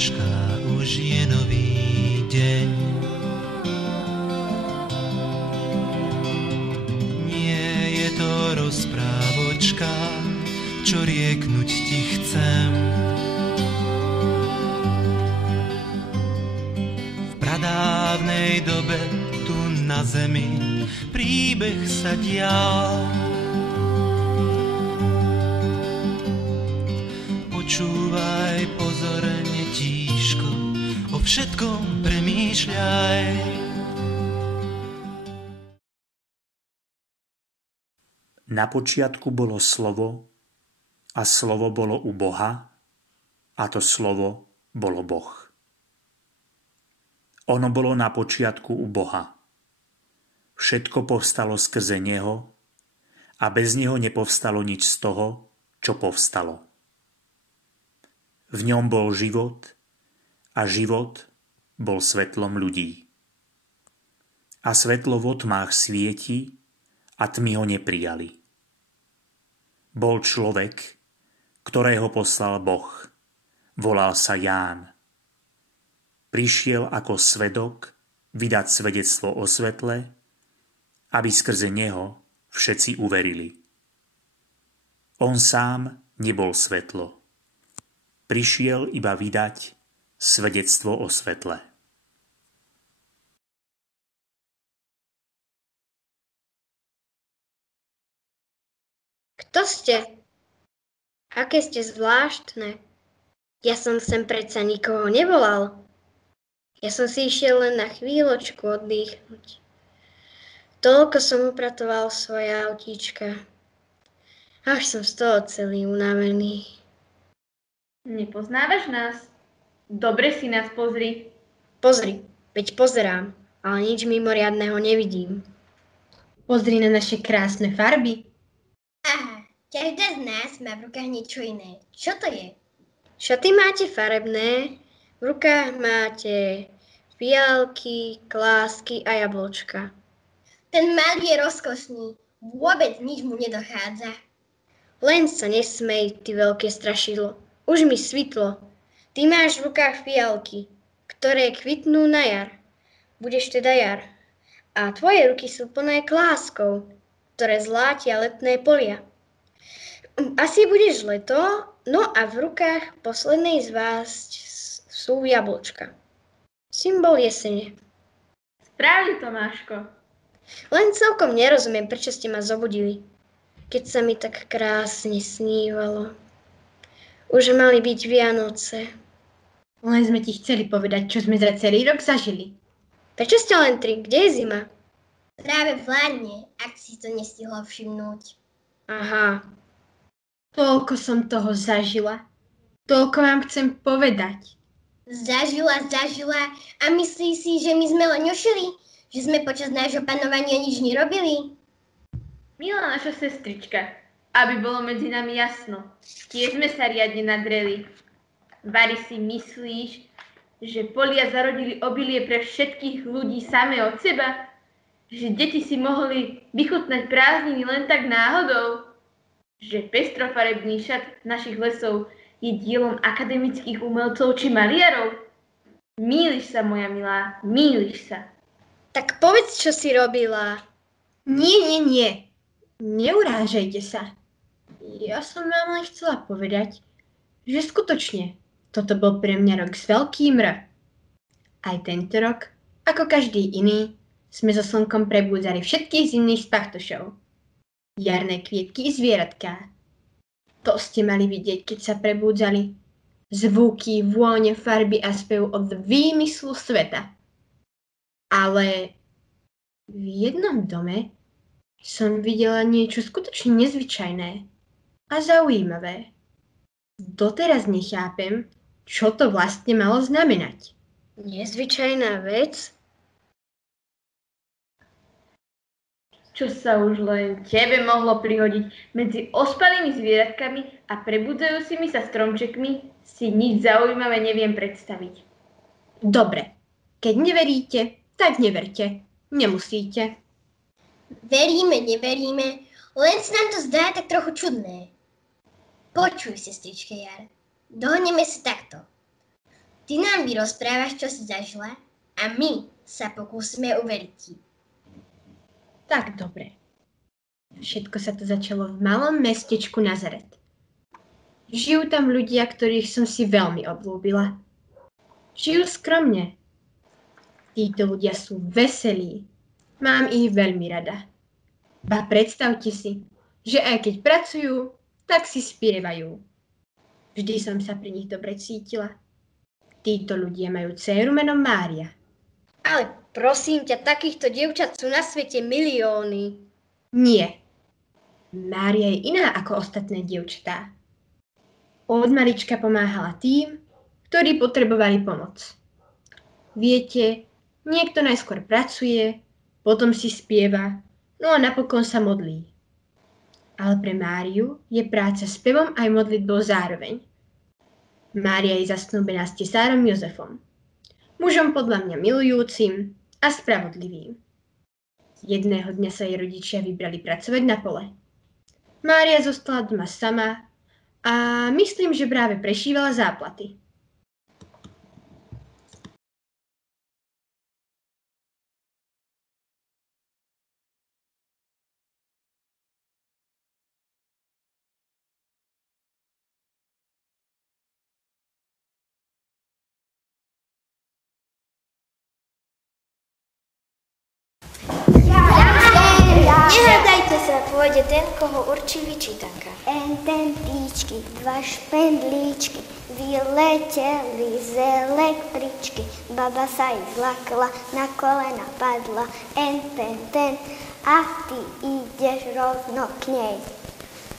jablčka, už je nový deň. Nie je to rozprávočka, čo rieknuť ti chcem. V pradávnej dobe tu na zemi príbeh sa dial. Počúvaj pozorne tíško, o všetkom premýšľaj. Na počiatku bolo slovo a slovo bolo u Boha a to slovo bolo Boh. Ono bolo na počiatku u Boha. Všetko povstalo skrze neho a bez neho nepovstalo nič z toho, čo povstalo. V ňom bol život a život bol svetlom ľudí. A svetlo v tmách svieti a tmy ho neprijali. Bol človek, ktorého poslal Boh. Volal sa Ján. Prišiel ako svedok vydať svedectvo o svetle, aby skrze neho všetci uverili. On sám nebol svetlo. Prišiel iba vydať svedectvo o svetle. Kto ste? Aké ste zvláštne. Ja som sem predsa nikoho nevolal. Ja som si išiel len na chvíľočku oddychnúť. Toľko som upratoval svoje autíčka. Až som z toho celý unavený. Nepoznávaš nás? Dobre si nás pozri. Pozri, veď pozerám, ale nič mimoriadneho nevidím. Pozri na naše krásne farby. Aha, každá z nás má v rukách niečo iné. Čo to je? Šaty máte farebné, v rukách máte fialky, klásky a jablčka. Ten malý je rozkošný. Vôbec nič mu nedochádza. Len sa nesmej, ty veľké strašidlo. Už mi svitlo. Ty máš v rukách fialky, ktoré kvitnú na jar. Budeš teda jar. A tvoje ruky sú plné kláskov, ktoré zlátia letné polia. Asi budeš leto, no a v rukách poslednej z vás sú jablčka. Symbol jesene. Správne, Tomáško. Len celkom nerozumiem, prečo ste ma zobudili, keď sa mi tak krásne snívalo. Už mali byť Vianoce. Len sme ti chceli povedať, čo sme za celý rok zažili. Prečo ste len 3? Kde je zima? Práve vládne, ak si to nestihla všimnúť. Aha. Toľko som toho zažila. Toľko vám chcem povedať. Zažila a myslíš si, že my sme len ňošili? Že sme počas nášho panovania nič nerobili? Milá naša sestrička, aby bolo medzi nami jasno, tiež sme sa riadne nadreli. Vari si myslíš, že polia zarodili obilie pre všetkých ľudí samé od seba? Že deti si mohli vychutnať prázdniny len tak náhodou? Že pestrofarebný šat našich lesov je dielom akademických umelcov či maliarov? Mýliš sa, moja milá, mýliš sa. Tak povedz, čo si robila. Nie. Neurážajte sa. Ja som vám len chcela povedať, že skutočne toto bol pre mňa rok s veľkým R. Aj tento rok, ako každý iný, sme so slnkom prebúdzali všetkých zimných spachtošov. Jarné kvietky i zvieratká. To ste mali vidieť, keď sa prebúdzali. Zvuky, vône, farby a spev od výmyslu sveta. Ale v jednom dome som videla niečo skutočne nezvyčajné a zaujímavé. Doteraz nechápem, čo to vlastne malo znamenať. Nezvyčajná vec? Čo sa už len tebe mohlo prihodiť medzi ospalými zvieratkami a prebudzajúcimi sa stromčekmi, si nič zaujímavé neviem predstaviť. Dobre, keď neveríte, tak neverte. Nemusíte. Veríme, neveríme, len sa nám to zdá tak trochu čudné. Počuj, sestričke Jar, dohodneme sa takto. Ty nám vyrozprávaš, čo si zažila a my sa pokúsime uveriť ti. Tak dobre. Všetko sa to začalo v malom mestečku Nazaret. Žijú tam ľudia, ktorých som si veľmi obľúbila. Žijú skromne. Títo ľudia sú veselí. Mám ich veľmi rada. Ba predstavte si, že aj keď pracujú, tak si spievajú. Vždy som sa pri nich dobre cítila. Títo ľudia majú dcéru menom Mária. Ale prosím ťa, takýchto dievčat sú na svete milióny. Nie. Mária je iná ako ostatné dievčatá. Od malička pomáhala tým, ktorí potrebovali pomoc. Viete, niekto najskôr pracuje, potom si spieva, no a napokon sa modlí. Ale pre Máriu je práca spevom aj modlitbou zároveň. Mária je zasnúbená s tesárom Jozefom, mužom podľa mňa milujúcim a spravodlivým. Jedného dňa sa jej rodičia vybrali pracovať na pole. Mária zostala doma sama a myslím, že práve prešívala záplaty. Nehádajte sa, pôjde ten, koho určí vyčítanka. Ten píčky, dva špendlíčky, vyleteli z električky. Baba sa ich zlakla, na kolena padla, ten, a ty ideš rovno k nej.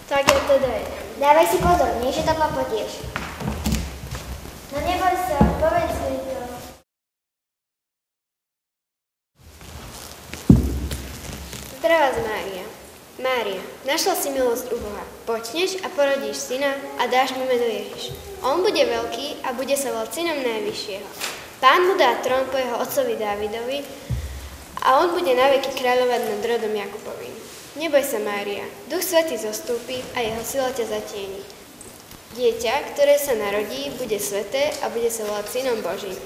Tak ja to dojdem. Dávaj si pozor, nie že to popodieš. No neboj sa, povedz mi to. Zdravá z Mária. Mária, našla si milosť u Boha. Počneš a porodíš syna a dáš mu meno Ježiš. On bude veľký a bude sa volať synom Najvyššieho. Pán mu dá trón po jeho otcovi Dávidovi a on bude naveky kráľovať nad rodom Jakubovým. Neboj sa, Mária, Duch Svätý zostúpi a jeho sila ťa zatieni. Dieťa, ktoré sa narodí, bude sväté a bude sa volať synom Božím.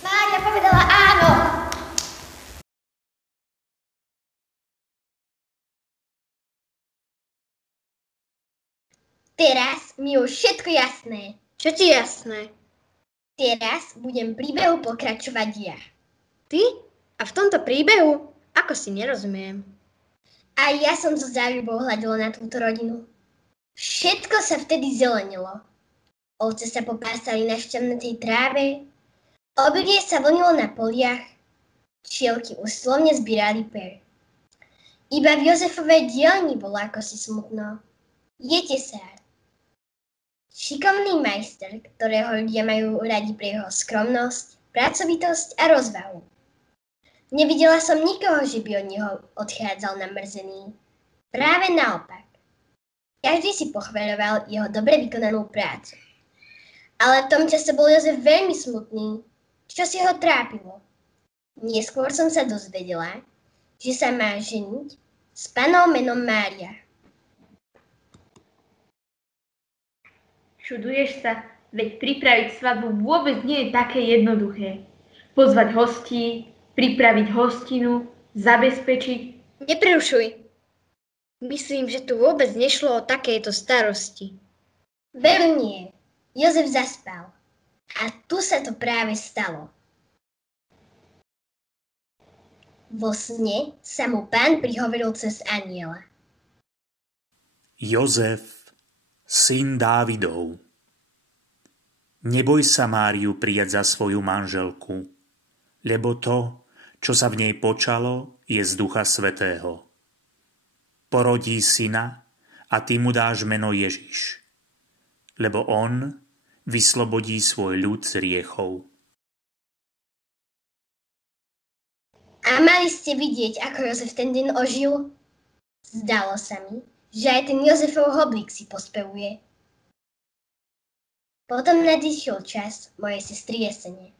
Mária povedala áno. Teraz mi je už všetko jasné. Čo ti jasné? Teraz budem príbehu pokračovať ja. Ty? A v tomto príbehu? Ako si nerozumiem. A ja som so záľubou hľadila na túto rodinu. Všetko sa vtedy zelenilo. Ovce sa popásali na šťavnatej tráve, obilie sa vlnilo na poliach, včielky úslovne zbierali per. Iba v Jozefovej dielni bolo akosi smutno. Je tesár. Šikovný majster, ktorého ľudia majú radi pre jeho skromnosť, pracovitosť a rozvahu. Nevidela som nikoho, že by od neho odchádzal namrzený. Práve naopak. Každý si pochvaľoval jeho dobre vykonanú prácu. Ale v tom čase bol Jozef veľmi smutný, čo si ho trápilo. Neskôr som sa dozvedela, že sa má ženiť s panou menom Mária. Čuduješ sa, veď pripraviť svadbu vôbec nie je také jednoduché. Pozvať hostí, pripraviť hostinu, zabezpečiť. Neprerušuj. Myslím, že tu vôbec nešlo o takéto starosti. Veru nie. Jozef zaspal. A tu sa to práve stalo. Vo sne sa mu Pán prihovoril cez anjela. Jozef, syn Dávidov. Neboj sa Máriu prijať za svoju manželku, lebo to, čo sa v nej počalo, je z Ducha Svätého. Porodí syna a ty mu dáš meno Ježiš, lebo on vyslobodí svoj ľud z hriechov. A mali ste vidieť, ako Jozef ten deň ožil? Zdalo sa mi, že aj ten Jozefov hoblík si pospevuje. Potom nadišiel čas mojej sestry Jesene.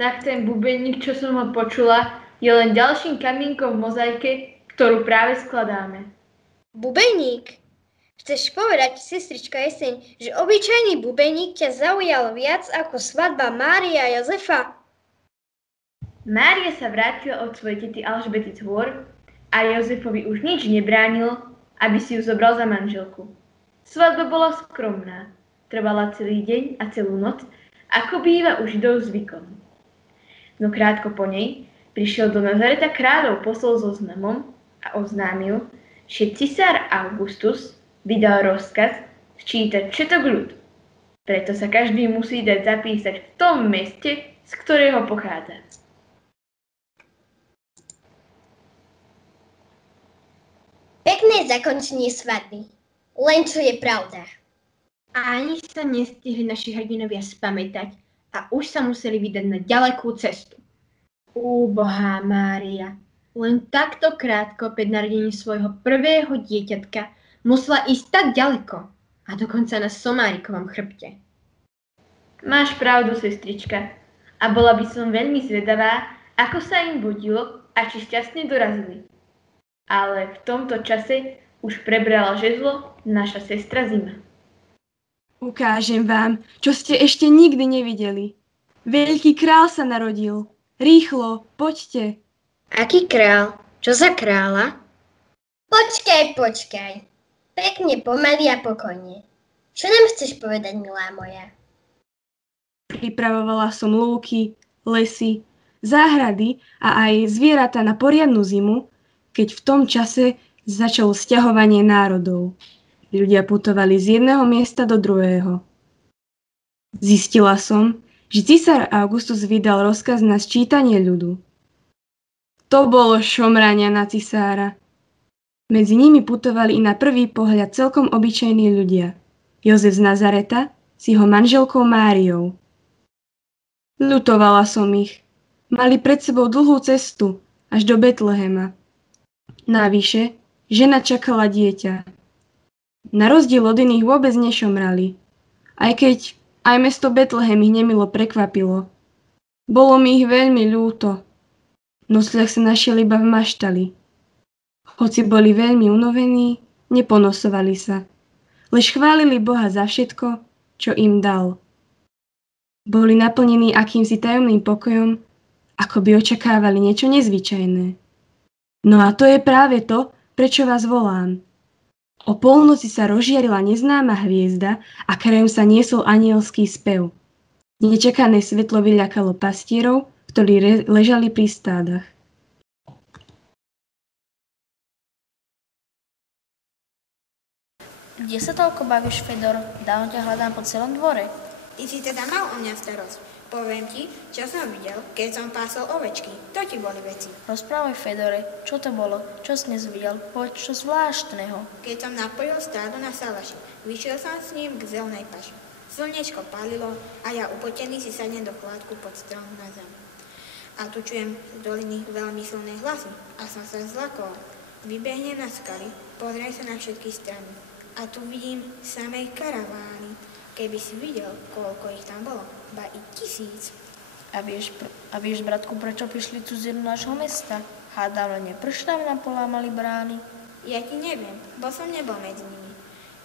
Tak ten bubeník, čo som ho počula, je len ďalším kamienkom v mozaike, ktorú práve skladáme. Bubeník? Chceš povedať, sestrička Jeseň, že obyčajný bubeník ťa zaujal viac ako svadba Márie a Jozefa? Mária sa vrátila od svojej tety Alžbety Tvor a Jozefovi už nič nebránilo, aby si ju zobral za manželku. Svadba bola skromná, trvala celý deň a celú noc, ako býva u Židov zvykom. No krátko po nej prišiel do Nazareta kráľov posol so znamom a oznámil, že cisár Augustus vydal rozkaz sčítať všetok ľud. Preto sa každý musí dať zapísať v tom meste, z ktorého pochádza. Pekné zakončenie svadby. Len čo je pravda. A ani sa nestihli naši hrdinovia spamätať a už sa museli vydať na ďalekú cestu. Úbohá Mária, len takto krátko pred narodením svojho prvého dieťatka musela ísť tak ďaleko a dokonca na Somárikovom chrbte. Máš pravdu, sestrička. A bola by som veľmi zvedavá, ako sa im vodilo a či šťastne dorazili. Ale v tomto čase už prebrala žezlo naša sestra Zima. Ukážem vám, čo ste ešte nikdy nevideli. Veľký král sa narodil. Rýchlo, poďte. Aký král? Čo za kráľa? Počkaj. Pekne pomaly a pokojne. Čo nám chceš povedať, milá moja? Pripravovala som lúky, lesy, záhrady a aj zvieratá na poriadnu zimu, keď v tom čase začalo sťahovanie národov. Ľudia putovali z jedného miesta do druhého. Zistila som, že cisár Augustus vydal rozkaz na sčítanie ľudu. To bolo šomrania na cisára. Medzi nimi putovali i na prvý pohľad celkom obyčajní ľudia. Jozef z Nazareta s jeho manželkou Máriou. Ľutovala som ich. Mali pred sebou dlhú cestu až do Betlehema. Navyše, žena čakala dieťa. Na rozdiel od iných vôbec nešomrali. Aj keď aj mesto Betlehem ich nemilo prekvapilo. Bolo mi ich veľmi ľúto. Nosľah sa našiel iba v maštali. Hoci boli veľmi unavení, neponosovali sa. Lež chválili Boha za všetko, čo im dal. Boli naplnení akýmsi tajomným pokojom, ako by očakávali niečo nezvyčajné. No a to je práve to, prečo vás volám. O polnoci sa rozžiarila neznáma hviezda a krajom sa niesol anielský spev. Nečakané svetlo vyľakalo pastierov, ktorí ležali pri stádach. Kde sa toľko bavíš, Fedor? Dávno ťa hľadám po celom dvore. Ty si teda mal o mňa starosť. Poviem ti, čo som videl, keď som pásol ovečky. To ti boli veci. Rozprávaj, Fedore, čo to bolo? Čo si dnes videl? Poď čo zvláštneho. Keď som napojil stádo na salaši, vyšiel som s ním k zelenej paši. Slniečko pálilo a ja upotený si sadnem do chládku pod strom na zem. A tu čujem z doliny veľmi silné hlasy a som sa zlakol. Vybehnem na skaly, pozriem sa na všetky strany. A tu vidím samej karavány. Keby si videl, koľko ich tam bolo, ba i 1000. A vieš, bratku, prečo prišli cudzí do nášho mesta? Hádam, len neprštam na polámali brány. Ja ti neviem, bo som nebol medzi nimi.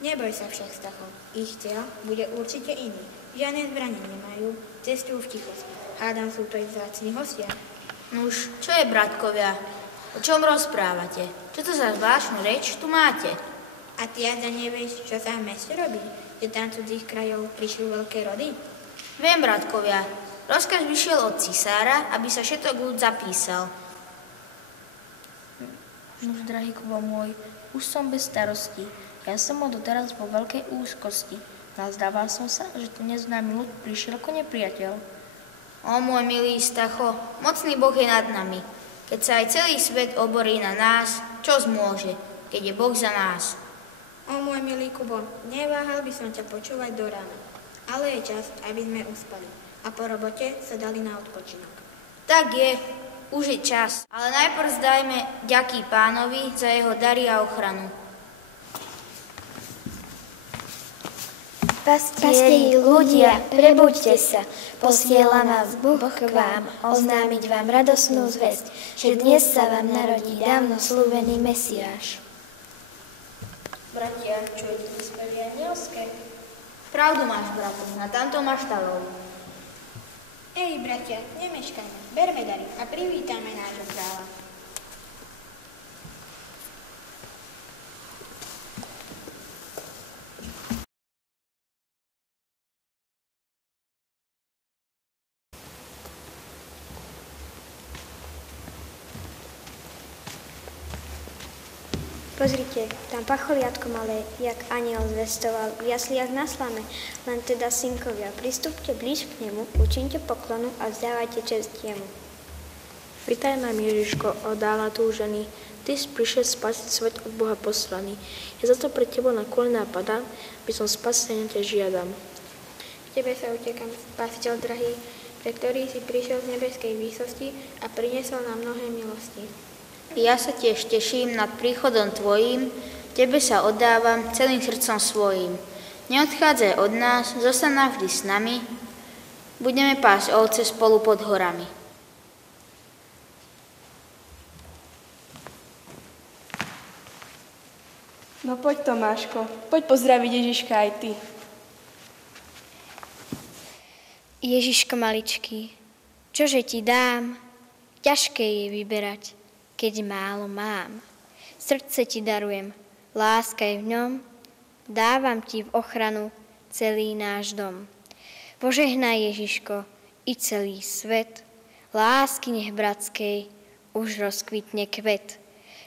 Neboj sa však, Stacho, ich cieľ bude určite iný. Žiadne zbranie nemajú, cestujú v tichosti. Hádam, sú to ich vzácni hostia. Nuž, čo je, bratkovia? O čom rozprávate? Čo to za zvláštnu reč tu máte? A ty jazda nevieš, čo sa v meste robí? Že tam cudzích krajov prišli veľké rody? Viem, bratkovia. Rozkaz vyšiel od cisára, aby sa všetok ľud zapísal. Nuž, drahý Kubo môj, už som bez starosti. Ja som bol doteraz vo veľkej úzkosti. Nazdával som sa, že tu neznámy ľud prišiel ako nepriateľ. O môj milý Stacho, mocný Boh je nad nami. Keď sa aj celý svet oborí na nás, čo zmôže, keď je Boh za nás? O môj milý Kubo, neváhal by som ťa počúvať do rána. Ale je čas, aby sme uspali. A po robote sa dali na odpočinok. Tak je, už je čas. Ale najprv zdajme ďaký Pánovi za jeho dary a ochranu. Pastieri, ľudia, prebuďte sa. Posiela nás Boh k vám, oznámiť vám radosnú zvesť, že dnes sa vám narodí dávno slúbený Mesiáš. Bratia, čo je to spevy anielské? Pravdu máš, bratu, na tamto máš talov. Ej, bratia, nemeškajme, berme dary a privítame nášho kráľa. Pozrite, tam pacholiatko malé, jak aniel zvestoval, v jasliach na slame, len teda synkovia, pristúpte blíž k nemu, učinte poklonu a vzdávajte česť jemu. Vitaj nám, Ježiško, odála túžený, ty si prišiel spasiť svet od Boha poslaný. Ja za to pred tebou na kolená padám, by som spasenia ťa žiadam. K tebe sa utekam, spasiteľ drahý, pre ktorý si prišiel z nebeskej výsosti a priniesol nám mnohé milosti. Ja sa tiež teším nad príchodom tvojím, tebe sa oddávam celým srdcom svojím. Neodchádzaj od nás, zostaň navždy s nami, budeme pásť ovce spolu pod horami. No poď, Tomáško, poď pozdraviť Ježiška aj ty. Ježiško maličký, čože ti dám? Ťažké je vyberať, keď málo mám. Srdce ti darujem, láska je v ňom, dávam ti v ochranu celý náš dom. Požehnaj, Ježiško, i celý svet, lásky nech bratskej už rozkvitne kvet.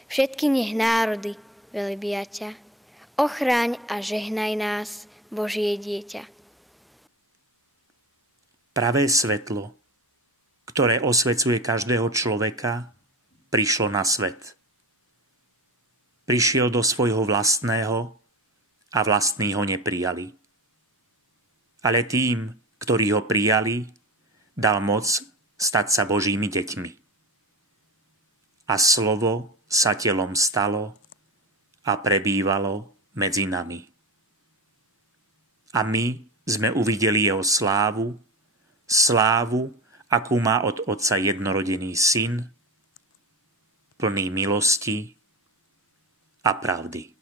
Všetky nech národy velebia ťa, ochráň a žehnaj nás, Božie dieťa. Pravé svetlo, ktoré osvecuje každého človeka, prišlo na svet. Prišiel do svojho vlastného a vlastní ho neprijali. Ale tým, ktorí ho prijali, dal moc stať sa Božími deťmi. A slovo sa telom stalo a prebývalo medzi nami. A my sme uvideli jeho slávu, akú má od Otca jednorodený syn, plný milosti a pravdy.